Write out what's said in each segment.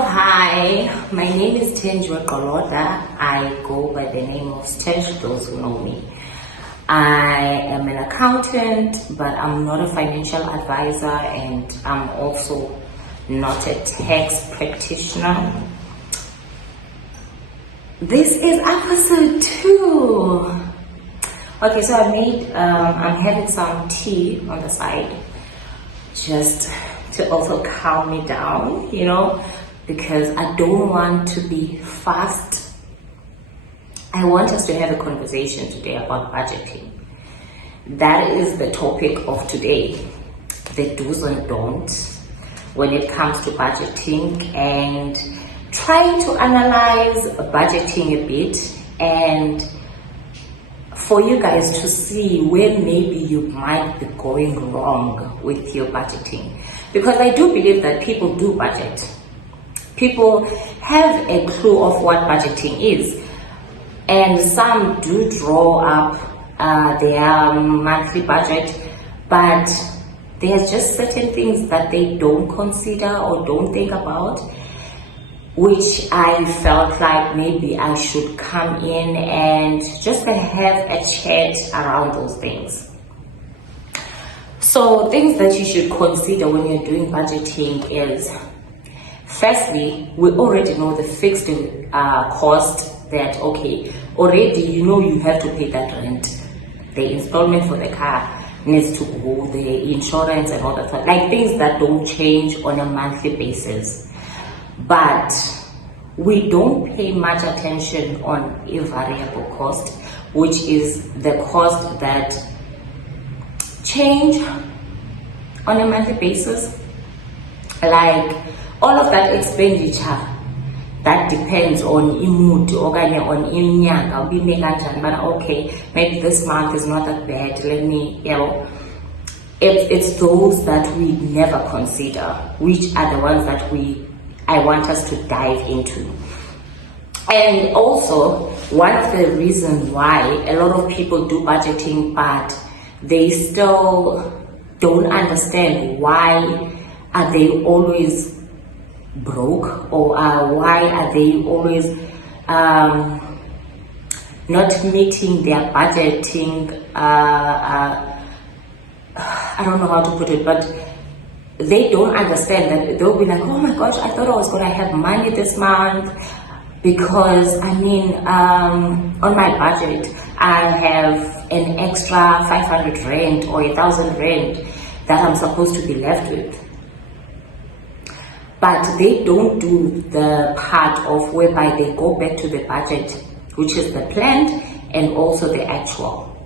Hi, my name is Tenjwa Goloda. I go by the name of Stesh, those who know me. I am an accountant, but I'm not a financial advisor, and I'm also not a tax practitioner. This is episode 2. Okay, so I'm having some tea on the side, just to also calm me down, because I don't want to be fast. I want us to have a conversation today about budgeting. That is the topic of today, the do's and don'ts when it comes to budgeting, and trying to analyze budgeting a bit, and for you guys to see where maybe you might be going wrong with your budgeting. Because I do believe that people do budget. People have a clue of what budgeting is, and some do draw up their monthly budget, but there's just certain things that they don't consider or don't think about, which I felt like maybe I should come in and just have a chat around those things. So things that you should consider when you're doing budgeting is, firstly, we already know the fixed cost that, okay, already you have to pay that rent, the installment for the car needs to go, the insurance and all that, like things that don't change on a monthly basis. But we don't pay much attention on a variable cost, which is the cost that change on a monthly basis, like all of that expenditure that depends on imut or on inyanga, but okay, maybe this month is not that bad, let me, it's those that we never consider, which are the ones that I want us to dive into. And also, one of the reasons why a lot of people do budgeting, but they still don't understand why are they always broke, or why are they always not meeting their budgeting, I don't know how to put it, but they don't understand that. They'll be like, oh my gosh, I thought I was going to have money this month, because on my budget I have an extra 500 rand or 1,000 rand that I'm supposed to be left with. But they don't do the part of whereby they go back to the budget, which is the planned and also the actual,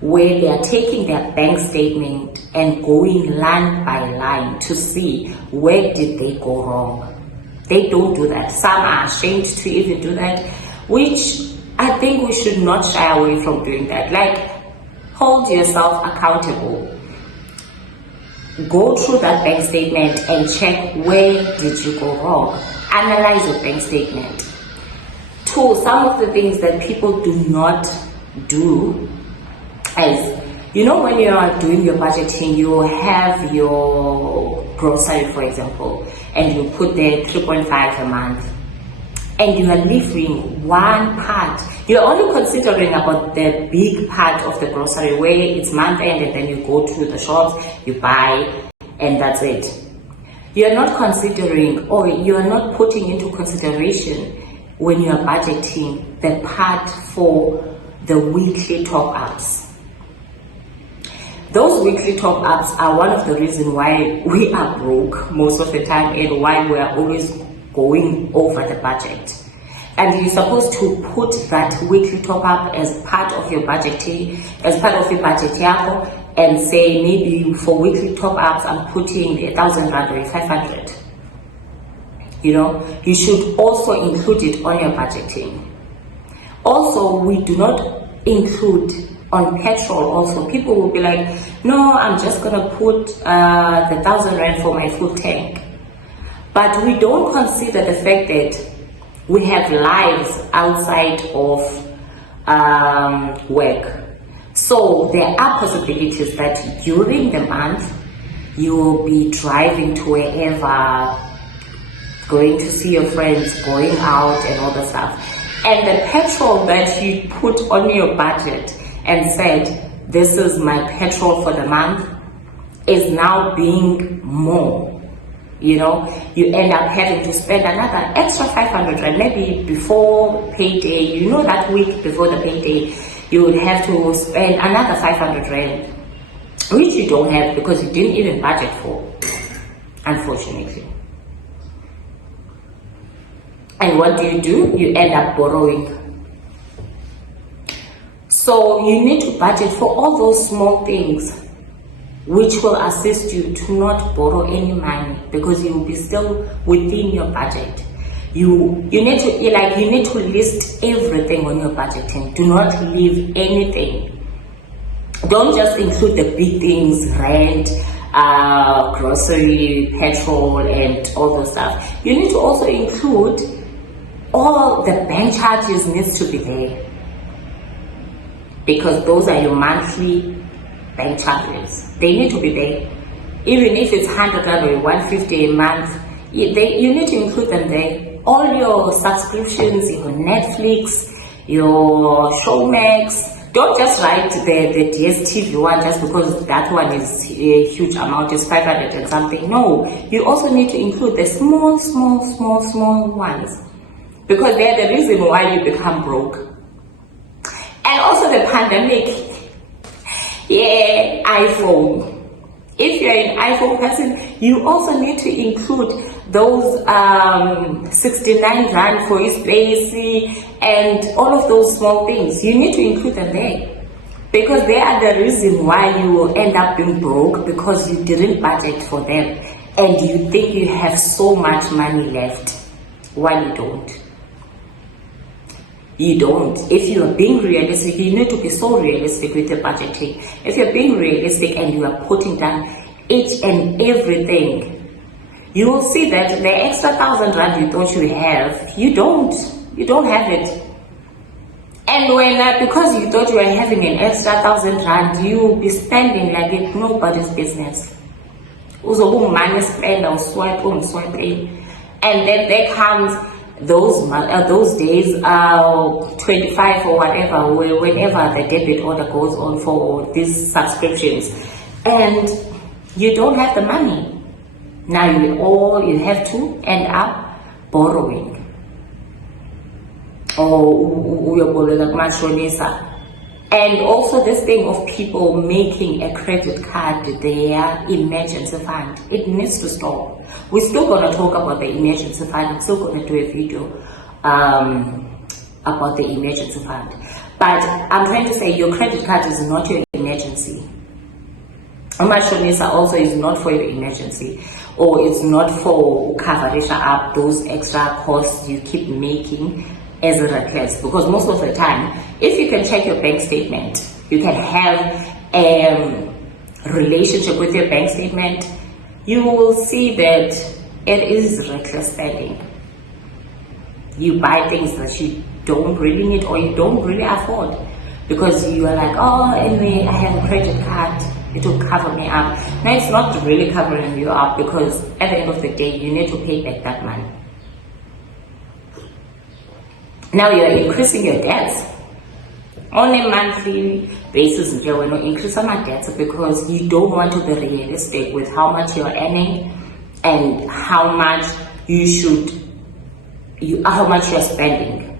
where they are taking their bank statement and going line by line to see where did they go wrong. They don't do that. Some are ashamed to even do that, which I think we should not shy away from doing that. Like, hold yourself accountable. Go through that bank statement and check where did you go wrong. Analyze your bank statement. 2, some of the things that people do not do is, when you are doing your budgeting, you have your grocery, for example, and you put there 3.5 a month, and you are leaving one part. You're only considering about the big part of the grocery where it's month end, and then you go to the shops, you buy, and that's it. You're not considering, or you're not putting into consideration when you're budgeting the part for the weekly top-ups. Those weekly top-ups are one of the reasons why we are broke most of the time, and why we are always going over the budget. And you're supposed to put that weekly top-up as part of your budgeting, as part of your budget, and say maybe for weekly top-ups I'm putting 1,000 rand or 500. You should also include it on your budgeting. Also, we do not include on petrol. Also, people will be like, no, I'm just gonna put the 1,000 rand for my full tank. But we don't consider the fact that we have lives outside of work. So there are possibilities that during the month you will be driving to wherever going to see your friends, going out and all the stuff. And the petrol that you put on your budget and said, this is my petrol for the month, is now being more. You end up having to spend another extra 500 rand, maybe before payday. That week before the payday, you would have to spend another 500 rand, which you don't have because you didn't even budget for, unfortunately. And what do? You end up borrowing. So you need to budget for all those small things, which will assist you to not borrow any money, because you will be still within your budget. You need to list everything on your budgeting. Do not leave anything. Don't just include the big things, rent, grocery, petrol, and all those stuff. You need to also include all the bank charges needs to be there, because those are your monthly bank charges. They need to be there. Even if it's 100 rand or 150 a month, you need to include them there. All your subscriptions, your Netflix, your Showmax. Don't just write the DSTV one just because that one is a huge amount, it's 500 and something. No, you also need to include the small ones, because they're the reason why you become broke. And also the pandemic. Yeah, iPhone. If you're an iPhone person, you also need to include those 69 rand for space and all of those small things. You need to include them there, because they are the reason why you will end up being broke, because you didn't budget for them and you think you have so much money left while you don't. You don't. If you are being realistic, you need to be so realistic with your budgeting. If you're being realistic and you are putting down each and everything, you will see that the extra 1,000 rand you thought you have, you don't have it. And when because you thought you were having an extra 1,000 rand, you will be spending like it's nobody's business. Money spend or swipe on, swipe in, and then there comes those days, 25 or whatever, whenever the debit order goes on for these subscriptions, and you don't have the money. Now you have to end up borrowing. And also this thing of people making a credit card their emergency fund, it needs to stop. We're still going to talk about the emergency fund. I'm still going to do a video about the emergency fund. But I'm trying to say your credit card is not your emergency. Umashonisa also is not for your emergency, or it's not for covering up those extra costs you keep making as a request. Because most of the time, if you can check your bank statement, you can have a relationship with your bank statement, you will see that it is reckless spending. You buy things that you don't really need or you don't really afford, because you are like, oh, anyway, I have a credit card, it will cover me up. Now it's not really covering you up, because at the end of the day, you need to pay back that money. Now you're increasing your debts on a monthly basis. You will increase my debts because you don't want to be realistic with how much you're earning and how much you're spending,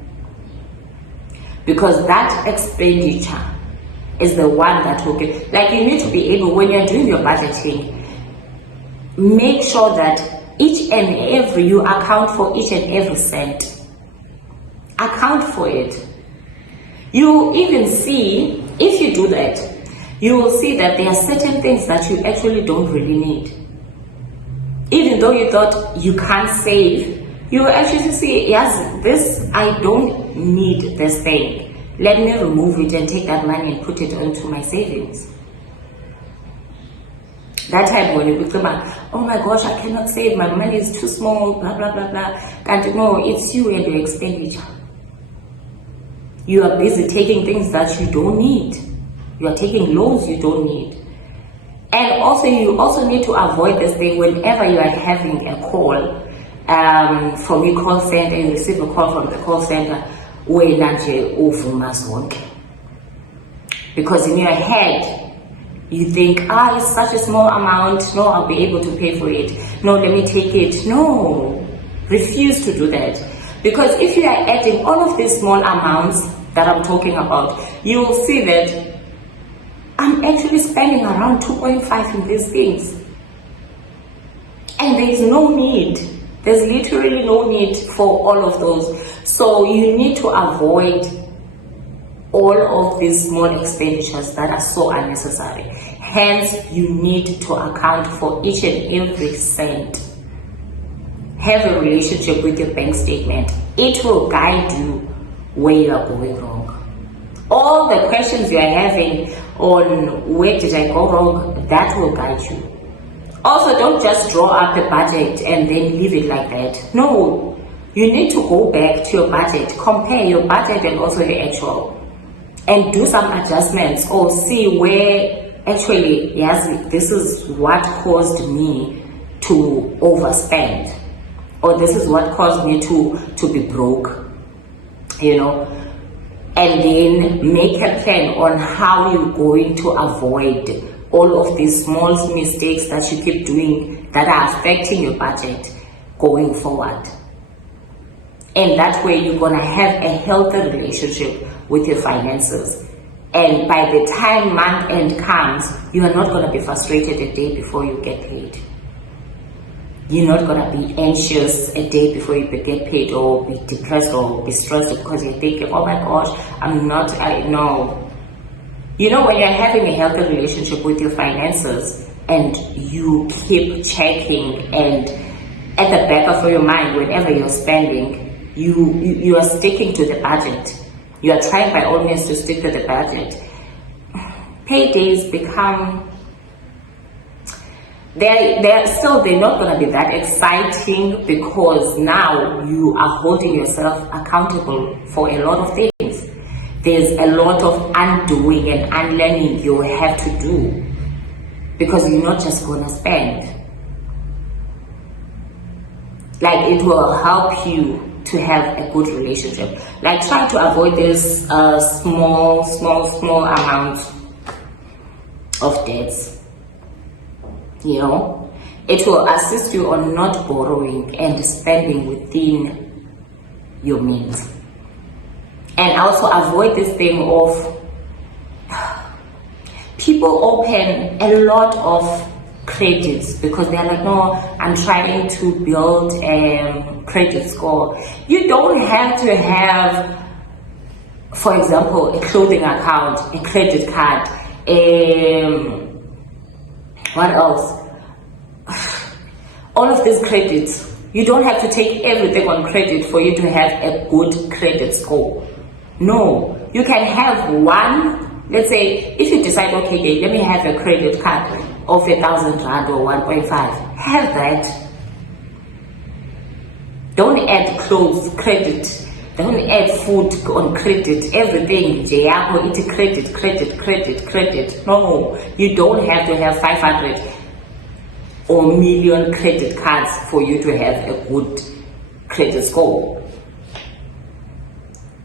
because that expenditure is the one that will get, like, you need to be able, when you're doing your budgeting, make sure that each and every, you account for each and every cent. Account for it. You even see, if you do that, you will see that there are certain things that you actually don't really need. Even though you thought you can't save, you will actually see, yes, this, I don't need this thing. Let me remove it and take that money and put it onto my savings. That time when you become like, oh my gosh, I cannot save, my money is too small, blah, blah, blah, blah. And no, it's you and your expenditure. You are busy taking things that you don't need. You are taking loans you don't need. And also, you also need to avoid this thing whenever you are having a call. from your call center, you receive a call from the call center, because in your head you think, it's such a small amount, no, I'll be able to pay for it, no, let me take it. No, refuse to do that, because if you are adding all of these small amounts that I'm talking about, you will see that I'm actually spending around 2.5 in these things, and there's no need. There's literally no need for all of those. So you need to avoid all of these small expenditures that are so unnecessary. Hence, you need to account for each and every cent. Have a relationship with your bank statement. It will guide you where you are going wrong. All the questions you are having on where did I go wrong, that will guide you. Also, don't just draw up a budget and then leave it like that. No, you need to go back to your budget, compare your budget and also your actual, and do some adjustments, or see where actually, yes, this is what caused me to overspend, or this is what caused me to be broke, and then make a plan on how you're going to avoid all of these small mistakes that you keep doing that are affecting your budget going forward. And that way you're gonna have a healthy relationship with your finances. And by the time month end comes, you are not gonna be frustrated a day before you get paid. You're not gonna be anxious a day before you get paid, or be depressed or be stressed because you're thinking, oh my gosh, no. When you're having a healthy relationship with your finances and you keep checking, and at the back of your mind, whenever you're spending, you are sticking to the budget. You are trying by all means to stick to the budget. Paydays become, they're not going to be that exciting, because now you are holding yourself accountable for a lot of things. There's a lot of undoing and unlearning you have to do, because you're not just gonna spend. Like, it will help you to have a good relationship. Like, try to avoid this small amount of debts. It will assist you on not borrowing and spending within your means. And also avoid this thing of people open a lot of credits because they're like, no, I'm trying to build a credit score. You don't have to have, for example, a clothing account, a credit card, what else? All of these credits. You don't have to take everything on credit for you to have a good credit score. No, you can have one. Let's say if you decide, okay, let me have a credit card of 1,000 rand or 1.5, have that. Don't add clothes credit, don't add food on credit, everything it's credit. No, you don't have to have 500 or million credit cards for you to have a good credit score.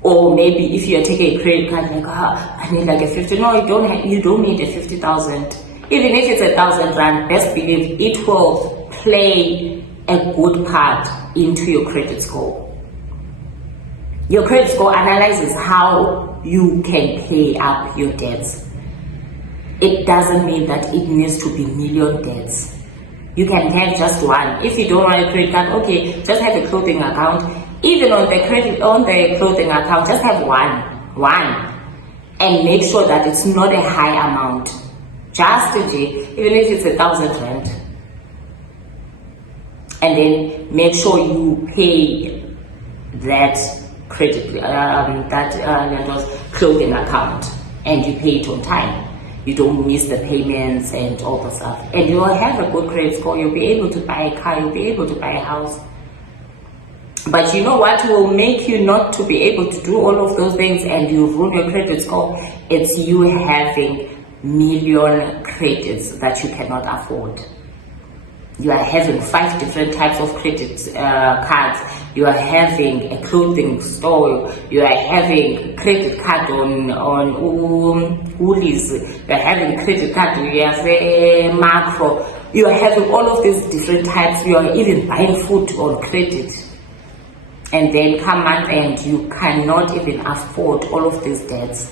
Or maybe if you're taking a credit card, like, I need like a 50. No, you don't need a 50,000. Even if it's 1,000 rand, best believe it will play a good part into your credit score. Your credit score analyzes how you can pay up your debts. It doesn't mean that it needs to be million debts. You can have just one. If you don't want a credit card, okay, just have a clothing account. Even on the clothing account, just have one, and make sure that it's not a high amount. Just even if it's 1,000 rand, and then make sure you pay that credit, that clothing account, and you pay it on time. You don't miss the payments and all the stuff, and you will have a good credit score. You'll be able to buy a car. You'll be able to buy a house. But you know what will make you not to be able to do all of those things and you ruin your credit score? It's you having million credits that you cannot afford. You are having 5 different types of credit cards. You are having a clothing store. You are having credit card on Woolies. You are having credit card. You have a Macro. You are having all of these different types. You are even buying food on credit. And then come month end, you cannot even afford all of these debts.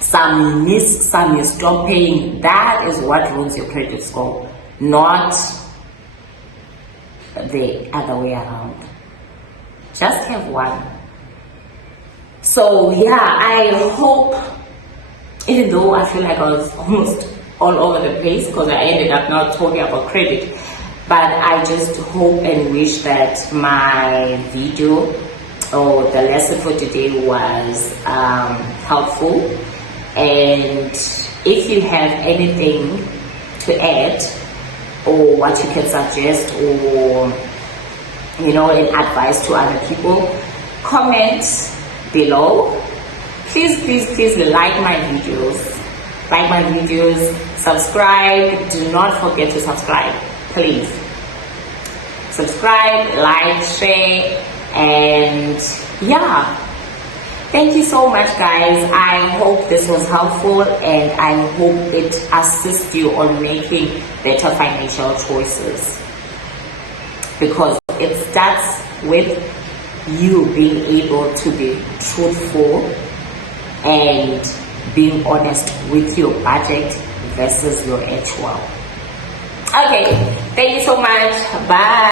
Some you miss, some you stop paying. That is what ruins your credit score, not the other way around. Just have one. So yeah, I hope, even though I feel like I was almost all over the place because I ended up not talking about credit, but I just hope and wish that my video or the lesson for today was helpful. And if you have anything to add, or what you can suggest, or an advice to other people, comment below. Please like my videos, subscribe. Do not forget to subscribe, please. Subscribe, like, share, and yeah. Thank you so much, guys. I hope this was helpful, and I hope it assists you on making better financial choices, because it starts with you being able to be truthful and being honest with your budget versus your actual. Okay, thank you so much. Bye.